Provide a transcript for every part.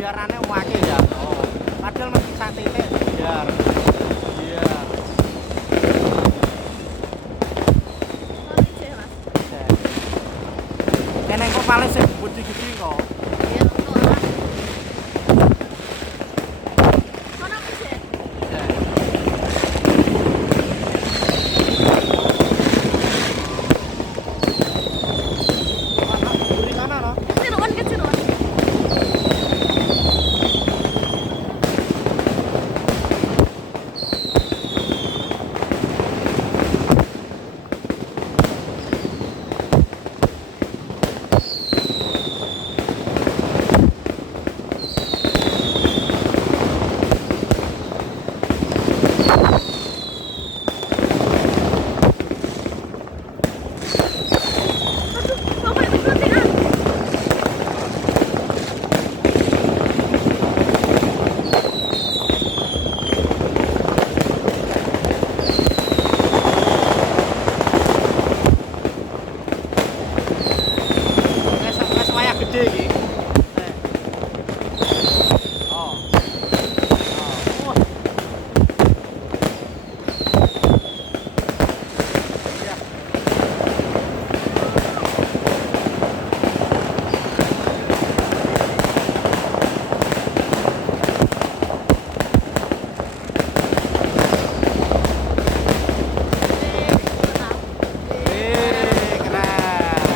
biarannya wake ya. Oh. Padahal mesti sak titik biar. Iya. Kene kok paling sing gede-gede kok. Iya, untuk lah. Kono wis ya. Buri kana no? Keciruan, keciruan. Bapak ikuti ah. Wes wayah gede iki. Oh. Oh. Wah. Iya. Keren.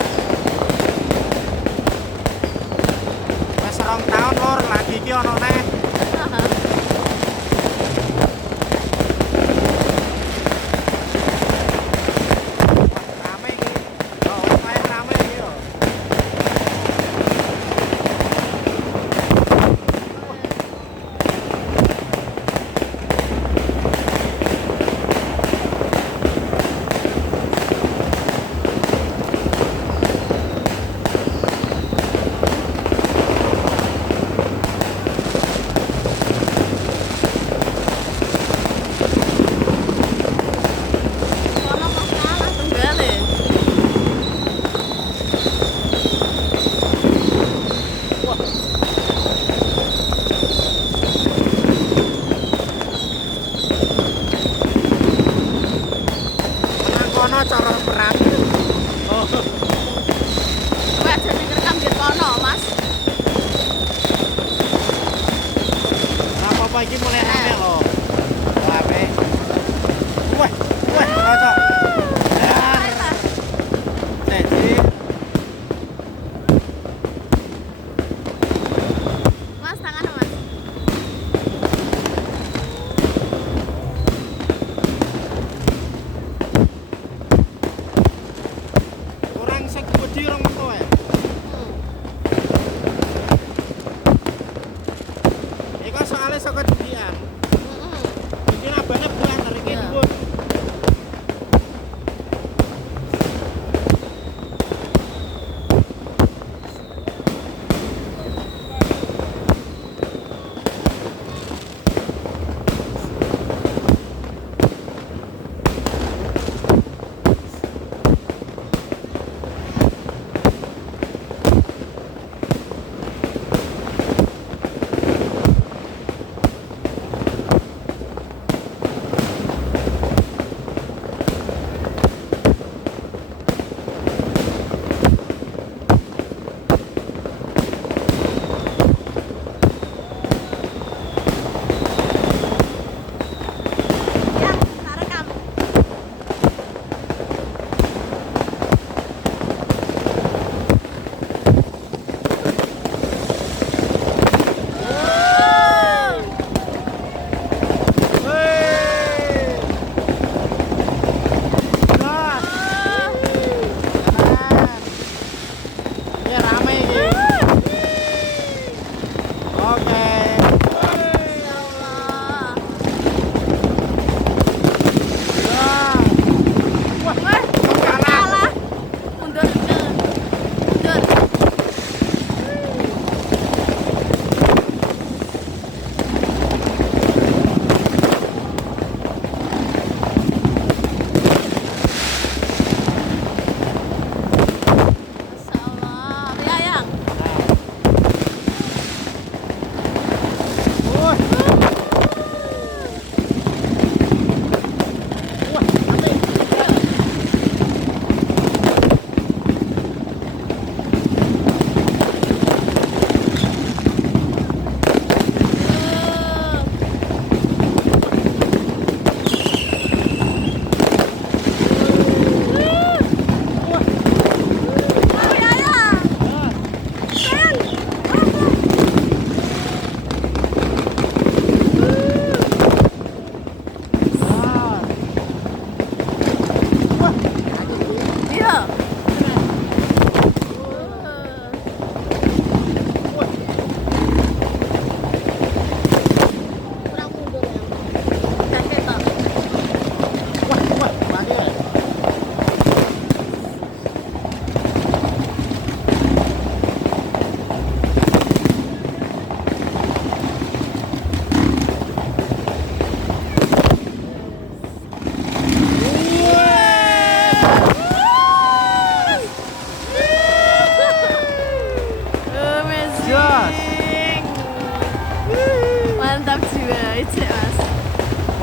Wes 2 tahun lur lagi iki ono neh. Rame iki. Oh, wis rame iki yo. Kono kok kalah tunggale. Wah. Nang kono cara perang. Oh. Kowe aja ning rekam di kono, Mas. Apa-apa iki mulai rame lho. Rame. Wah, wah, cocok. Ayo ta. Jadi, Mas tangan, Mas. kurang sing gede rong metu ae. Iku soalnya saka judian. Iki nabane bulan hari iki Iya. dhuwur. Yang tak rekam. Hei. Nah, keren. Ya rame iki. Oke. Ya Allah. Wah. Wah, Wah, kalah. Mundur, mundur. Mundur. Masya Allah. Ya, yang.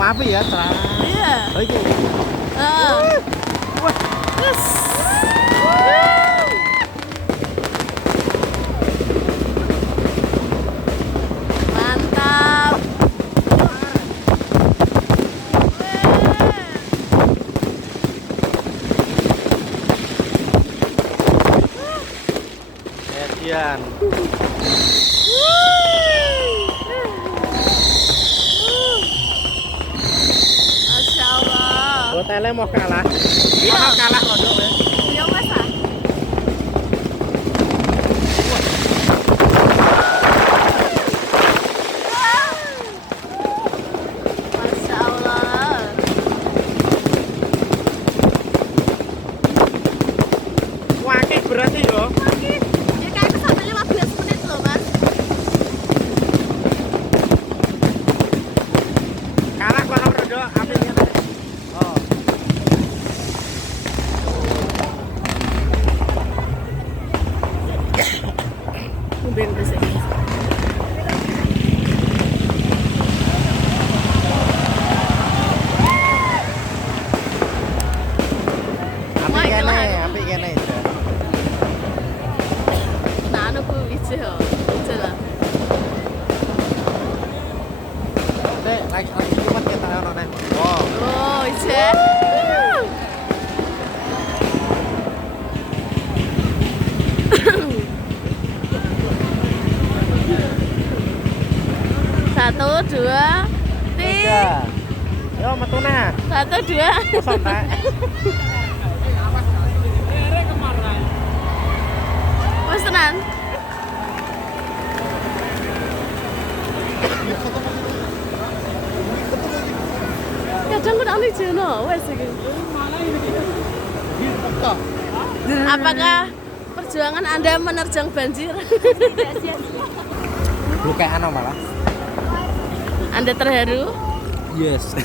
Wapi ya, terang. Iya. Oh iki. Wah. Yes. Mantap. Edian. Masya Allah. Hotelnya mau kalah. Iya. Mau kalah loh dong ya. Ya wes ah. Masya Allah. Wakil berarti yo. Ya kayak itu sampai 15 menit loh mas. Kalah kono rodo apinya. Oh. Mungkin bisa. Api kene. Nah, anu ku 위치요. 있잖아. Dek, lagi cuma kita ono nek. Oh. 오, 이제. Satu, dua, tiga. Yo metuna. Satu, dua. Kosong tak. Wes tenan. Kadang kok anu jono, wes iki. Apakah perjuangan Anda menerjang banjir? Bukan ano malah. Anda terharu? Yes.